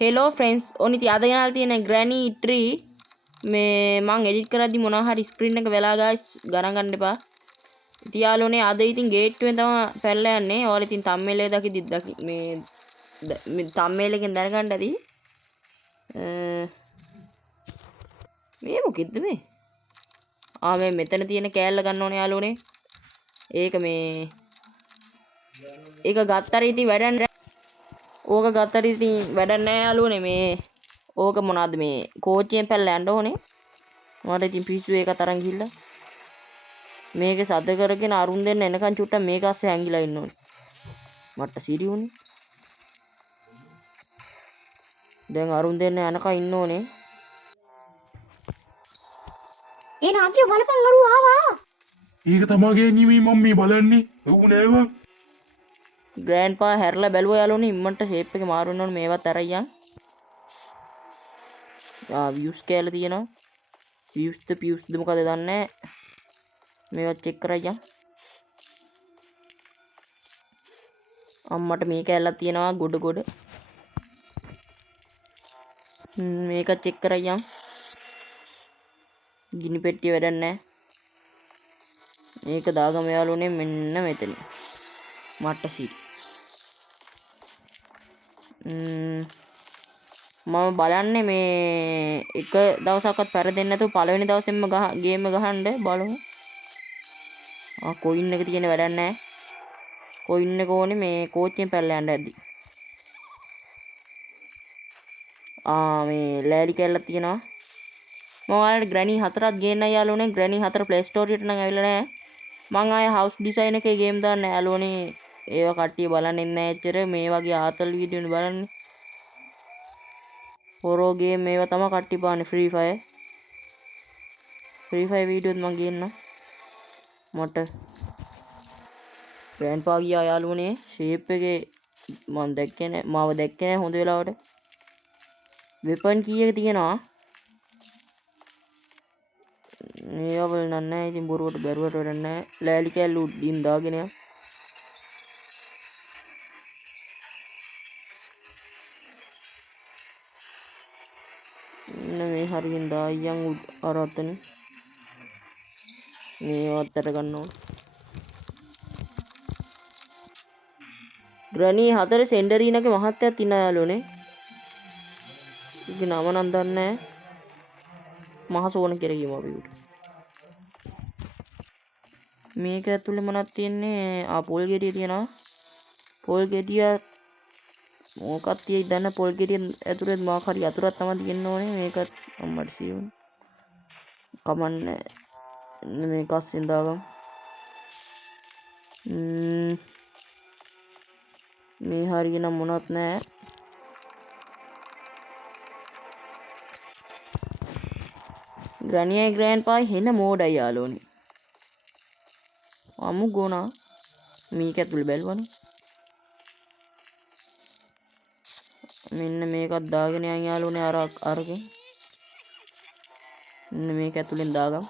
Hello friends ඔන්න ඉතින් අද ගෙනල්ලා තියෙන ග්‍රැනි ට්‍රී මේ මං එඩිට් කරද්දි මොනවා හරි ස්ක්‍රීන් එක වෙලා ගායිස් ගණන් ගන්න එපා. ඉතින් යාළුවනේ අද ඉතින් ගේට්ටුවෙන් තමයි පැනලා යන්නේ. ඔයාලා ඉතින් තම්මේල් එක දකි මේ තම්මේල් එකෙන් දැනගන්න ඇති. මේ මොකෙද්ද මේ? මේ මෙතන තියෙන කෑල්ල ගන්න ඕනේ යාළුවනේ. ඒක ගත්තර ඉතින් වැඩක් නෑ. ඕක ගත්තට ඉතින් වැඩක් නෑ යාළුවනේ. මේ ඕක මොනවද මේ කෝච්චියෙන් පැනලා යන්න ඕනේ. මට ඉතින් පිස්සු ඒක තරම් ගිහිල්ලා මේක සද්ද කරගෙන අරුන් දෙන්න එනකන් චුට්ටක් මේක අස්සේ හැංගිලා ඉන්න ඕනේ. මට සිරි උනේ. දැන් අරුන් දෙන්න යනකන් ඉන්න ඕනේ. නාකිය බලපන් අරු ආවා. ඒක තමා ගෑණි මම මේ බලන්නේ. ඌ නෑවා. ග්‍රෑන්ඩ්පා හැරලා බැලුවා යාළුවනේ ඉම්මන්ට ෂේප් එක මාරු වෙන්න ඕනේ මේවත් අරයන්. views කෑල්ල තියෙනවා. views ද මොකද දන්නේ නැහැ. මේවත් චෙක් කරයන්. අම්මට මේ කෑල්ලක් තියෙනවා ගොඩ. මේක චෙක් කරයන්. ගිනි පෙට්ටිය වැඩක් නැහැ. මේක දාගම යාළුවනේ මෙන්න මෙතන. මට සිරි. මම බලන්නේ මේ එක දවසක්වත් පෙරදෙන්නේ නැතුව පළවෙනි දවසෙන්ම ගේම් එක ගහන්න බලමු. කොයින් එක තියෙන වැඩක් නැහැ. කොයින් එක ඕනේ මේ කෝච්චියෙන් පැනලා යන්න ඇද්දි. මේ ලෑලි කැල්ලක් තියෙනවා. මම ඔයාලට ග්‍රැනි 4ක් ගේන්නයි යාළුවනේ. ග්‍රැනි 4 ප්ලේ ස්ටෝර් එකට නම් ඇවිල්ලා නැහැ. මං ආයේ හවුස් ඩිසයින් එකේ ගේම් දාන්න යාළුවනේ. ඒව කට්ටිය බලන්නේ නැහැ ඇත්තට. මේ වගේ ආතල් වීඩියෝනේ බලන්නේ. හොරෝ ගේම් මේවා තමයි කට්ටිය බලන්නේ. ෆ්‍රී ෆයර් වීඩියෝත් මං ගේන්නම්. මට ග්‍රෑන්ඩ්පා ගියා යාළුවනේ. ෂේප් එකේ මම දැක්කේ නැහැ. මාව දැක්කේ නැහැ හොඳ වෙලාවට. වෙපන් කීයක තියෙනවා. මේවා වල නෑ. ඉතින් බොරුවට බැරුවට වැඩක් නැහැ. ලෑලි කැල්ල උඩින් දාගෙන යන්න. මේ හරියෙන් දායන් අර අතන මේවත් අර ගන්න ඕන. ග්‍රැනි 4 සෙන්ඩරීනගේ මහත්තයක් ඉන්නා යාළුවනේ. ඒකේ නම නම් දන්නේ නැහැ. මහ සෝන කියලා කියමු අපි උට. මේක ඇතුලේ මොනවද තියෙන්නේ? පොල් ගෙඩිය තියෙනවා. පොල් ගෙඩිය මොකක්ද තියෙයි දන්න. පොල් ගෙඩිය ඇතුලේ මොකක් හරි අතුරක් තමයි තියෙන්න ඕනේ. මේකත් අම්මට සියුම්. කමන්නේ. මේක අස්සෙන් දාගමු. මේ හරියනම් මොනවත් නැහැ. ග්‍රැනියයි ග්‍රෑන්ඩ්පායි හෙන මෝඩයි යාළුවනේ. අමු ගෝනා මේක ඇතුලේ බැලුවනේ. මෙන්න මේකත් දාගෙන යන් යාළුවනේ අරගෙන. මෙන්න මේක ඇතුලෙන් දාගමු.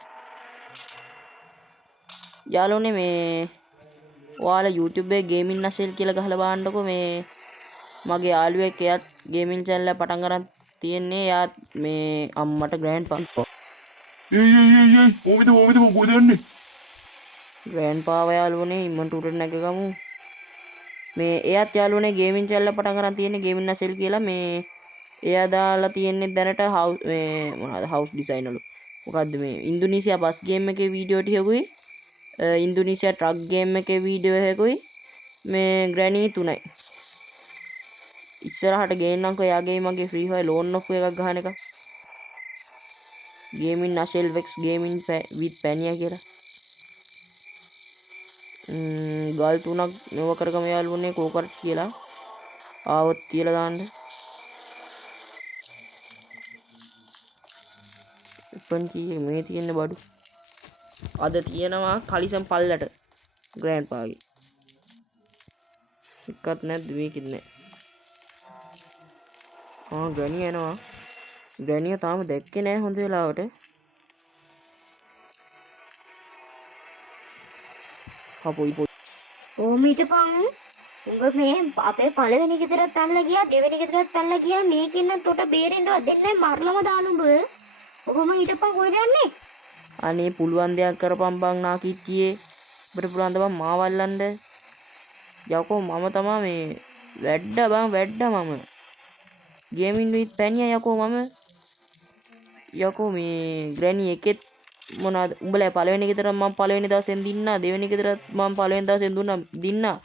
යාළුවනේ මේ ඔයාලා YouTube එකේ ගේමින් නැසෙල් කියලා ගහලා බලන්නකෝ. මේ මගේ යාළුවෙක් එයාත් ගේමින් channel එක පටන් ගන්න තියෙන්නේ. එයා මේ අම්මට ග්‍රෑන්ඩ්පා ඕමිද මොකද යන්නේ? ග්‍රෑන්ඩ්පාව යාළුවනේ ඉම්මන්ට උඩට නැගගමු. මේ එයාත් යාළුවනේ ගේමින් channel එක පටන් ගන්න තියෙන්නේ ගේමින් නැසෙල් කියලා. මේ එයා දාලා තියෙන්නේ දැනට හවුස් ඩිසයින් වල. මොකද්ද මේ ඉන්දුනීසියා බස් ගේම් එකේ වීඩියෝ ටිකකුයි ඉන්දුනීසියා ට්‍රක් ගේම් එකේ වීඩියෝ එකකුයි මේ ග්‍රැනි 3යි. ඉස්සරහට ගේන්නම්කෝ එයාගේ මගේ ෆ්‍රී ෆයර් ලෝන් ඔෆ් එකක් ගහන එක. ගේමින් නැසෙල් වෙක්ස් ගේමින් විත් පැනියා කියලා. ගල් 3ක් නව කරගම යාළුවනේ කෝකට් කියලා. ආවොත් කියලා දාන්න. පන්ති මේ තියෙන බඩු අද තියෙනවා කලිසම් පල්ලට ග්‍රෑන්ඩ්පාගේ එකක් නැද්ද මේකෙත් නැහැ. ග්‍රැනිය එනවා. ග්‍රැනිය තාම දැක්කේ නැහැ හොඳ වෙලාවට. පොයි ඕම හිටපන්. උඹ මේ අපේ පළවෙනි ගෙදරත් පැනලා ගියා දෙවෙනි ගෙදරත් පැනලා ගියා මේකෙන් නම් තොට බේරෙන්නවත් දෙන්නේ නැහැ මරලම දාන උඹ. ඔබම හිටපන් කොහෙද යන්නේ? අනේ පුළුවන් දෙයක් කරපම් බං නාකිච්චියේ. අපිට පුළුවන් ද බං මාව අල්ලන්න. යකෝ මම තමා මේ වැඩ මම. ගේමින් විත් පැනියා යකෝ මම. යකෝ මේ ග්‍රැනි එකෙත් මොනවාද උඹලා පළවෙනි ගෙදර මම පළවෙනි දවසෙන් දින්නා දෙවෙනි ගෙදරත් මම පළවෙනි දවසෙන් දින්නා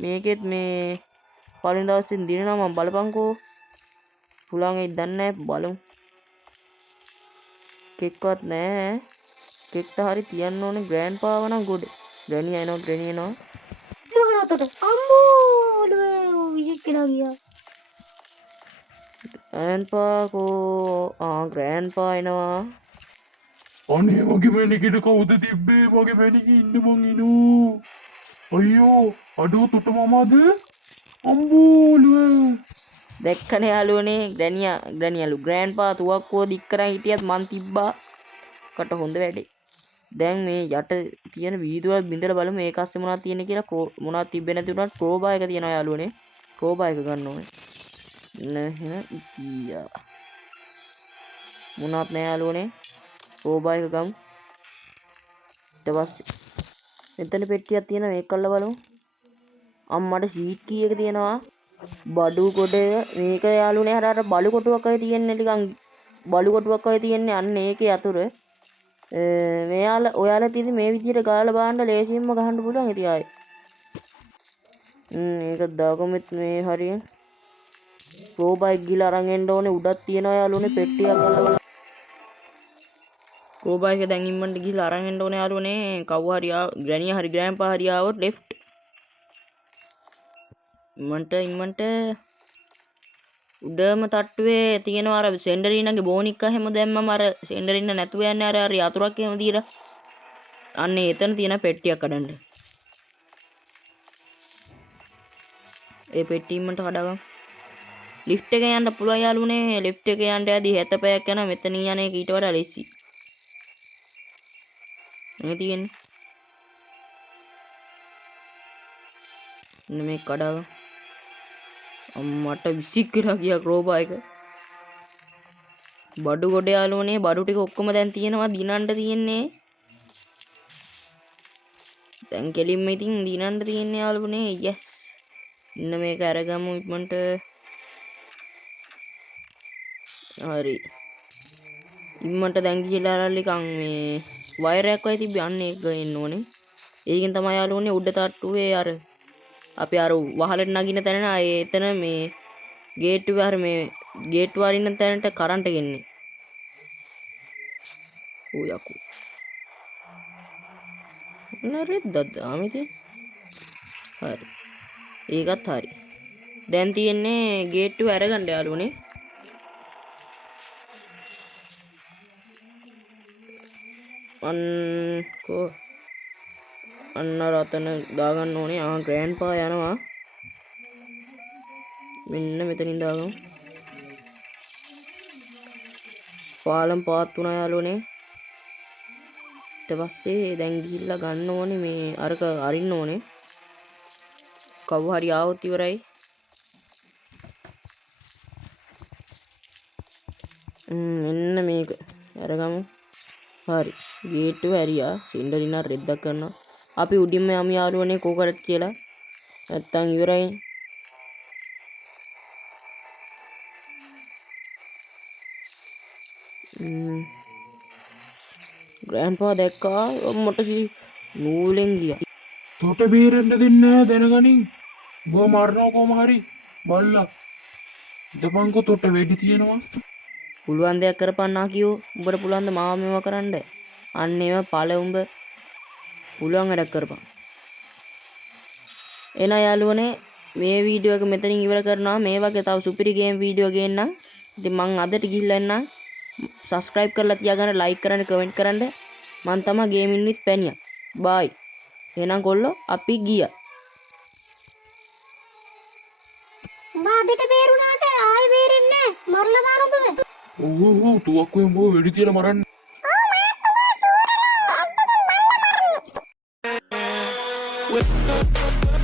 මේකෙත් මේ පළවෙනි දවසෙන් දිනනවා මම බලපංකෝ පුළුවන් වෙයිද දන්නේ නැහැ බලමු කෙක්වත් නැහැ කෙක්ට හරි තියන්න ඕනේ ග්‍රෑන්ඩ් පාව නම් ගොඩ ග්‍රැනි එනවා මොකද අම්බෝ විසික් කියලා ගියා. ග්‍රෑන්ඩ් පාකෝ ග්‍රෑන්ඩ් පා එනවා අනේ මගේ මැනිකට කවුද තිබ්බේ මගේ මැනික ඉන්න මං ඉනෝ අයියෝ අඩෝ තුට මමාද අම්බෝලුව දැක්කනේ යාළුවනේ ග්‍රැනියලු ග්‍රෑන්ඩ් පා තුවක්කුව දික් කරන් හිටියත් මං තිබ්බා කට හොඳ වැඩේ දැන් මේ යට තියෙන වීදුවල් බින්දලා බලමු මේක අස්සේ මොනවද තියෙන්නේ කියලා මොනවද තිබ්බේ නැති උනත් ක්‍රෝබා එක තියෙනවා යාළුවනේ ක්‍රෝබා එක ගන්න ඕනේ නැහැ ඉතියා මොනවත් නැහැ යාළුවනේ ක්‍රෝබා එක ගමු ඊට පස්සේ මෙතන පෙට්ටියක් තියෙනවා මේක කරලා බලමු අම්මට සීට් කී එක තියෙනවා බඩු කොට මේක යාළුවනේ අර බලු කොටුවක් වගේ තියෙන්නේ නිකන් බලු කොටුවක් වගේ තියෙන්නේ අන්න ඒකේ අතුර ඔයාලා ඉතින් මේ විදිහට ගාලා බලන්න ලේසියෙන්ම ගහන්න පුළුවන් ඉතින් ආයේ. මේක දාගමෙත් මේ හරිය. ප්‍රෝ බයික් ගිහලා අරන් එන්න ඕනේ උඩක් තියනවා යාළුවනේ පෙට්ටියක් අල්ලලා බලන්න. ප්‍රෝ බයික් එක දැන් ඉම්මන්ට ගිහලා අරන් එන්න ඕනේ යාළුවනේ කවුරු හරි ග්‍රැනියා හරි ග්‍රෑන්ඩ්පා හරි ආවොත් ලෙෆ්ට්. ඉම්මන්ට උඩම තට්ටුවේ තියෙනවා අර සෙන්ඩරිනාගේ බෝනික්ක හැම දැම්මම අර සෙන්ඩරින්න නැතුව යන්නේ අර යතුරක් එහෙම දීලා අන්න එතන තියෙන පෙට්ටියක් කඩන්න ඒ පෙට්ටිය ඉම්මන්ට කඩගමු ලිෆ්ට් එක යන්න පුළුවන් යාළුවනේ ලිෆ්ට් එක යන්න යදී 70 පැයක් යනවා මෙතන යන එක ඊට වඩා ලෙසි මේ තියෙන්නේ මේ කඩගමු අම්මට විසික් කියලා ගියා ක්‍රෝබා එක බඩු ගොඩ යාළුවනේ බඩු ටික ඔක්කොම දැන් තියෙනවා දිනන්න තියෙන්නේ දැන් කෙලින්ම ඉතින් දිනන්න තියෙන්නේ යාළුවනේ යස් ඉන්න මේක අරගමු ඉක්මනට හරි ඉක්මනට දැන් ගිහලා අරල්ලිකන් මේ වයර් එකක් වයි තිබ්බ යන්නේ ඒක ගේන්න ඕනේ ඒකෙන් තමයි යාළුවනේ උඩ තට්ටුවේ අර අපි අර වහලට නගින තැන එතන මේ ගේට්ටුවේ අර මේ ගේට්ටුව අරින්න තැනට කරන්ට් ගෙන්නේ ඌ යකෝ නරෙද්දද ආමිතේ හරි ඒකත් හරි දැන් තියෙන්නේ ගේට්ටුව අරගන්න යාළුවනේ අන්න රතන දාගන්න ඕනේ ග්‍රෑන්ඩ් පා යනවා මෙන්න මෙතනින් දාගමු පාලම් පාත් වුණා යාළුවනේ ඊට පස්සේ දැන් ගිහිල්ලා ගන්න ඕනේ මේ අරක අරින්න ඕනේ කවු හරි ආවොත් ඉවරයි මෙන්න මේක අරගමු හරි ගේට්ටුව ඇරියා සින්ඩරිනා රෙද්දක් කරනවා අපි උඩින්ම යමු යාළුවනේ කෝකරට් කියලා නැත්තම් ඉවරයි ග්‍රෑන්ඩ්පා දැක්කා මට නූලෙන් ගියා තොට බේරෙන්න දෙන්නේ දැනගනින් බෝ මරනවා කොහම හරි බල්ලා දපංකෝ තොට වෙඩි තියෙනවා පුළුවන් දෙයක් කරපන්නා කියෝ උඹට පුළුවන් ද මාව මේවා කරන්න අන්න ඒව පළ උඹ පුළුවන් වැඩක් කරපන් එන යාළුවනේ මේ වීඩියෝ එක මෙතනින් ඉවර කරනවා මේ වගේ තව සුපිරි ගේම් වීඩියෝ ගේන්නම් ඉතින් මං අදට ගිහිල්ලා එන්නම් subscribe කරලා තියාගන්න like කරන්න comment කරන්න මං තමයි ගේමින් විත් පැනියා bye එහෙනම් කොල්ලෝ අපි ගියා උඹ අදට බේරුණාට ආයි බේරෙන්නේ නැහැ මරලා දාන උඹව. ඔව් තුවක්කුවෙන් බෝ වෙඩි තියලා මරන්න Oh, my God.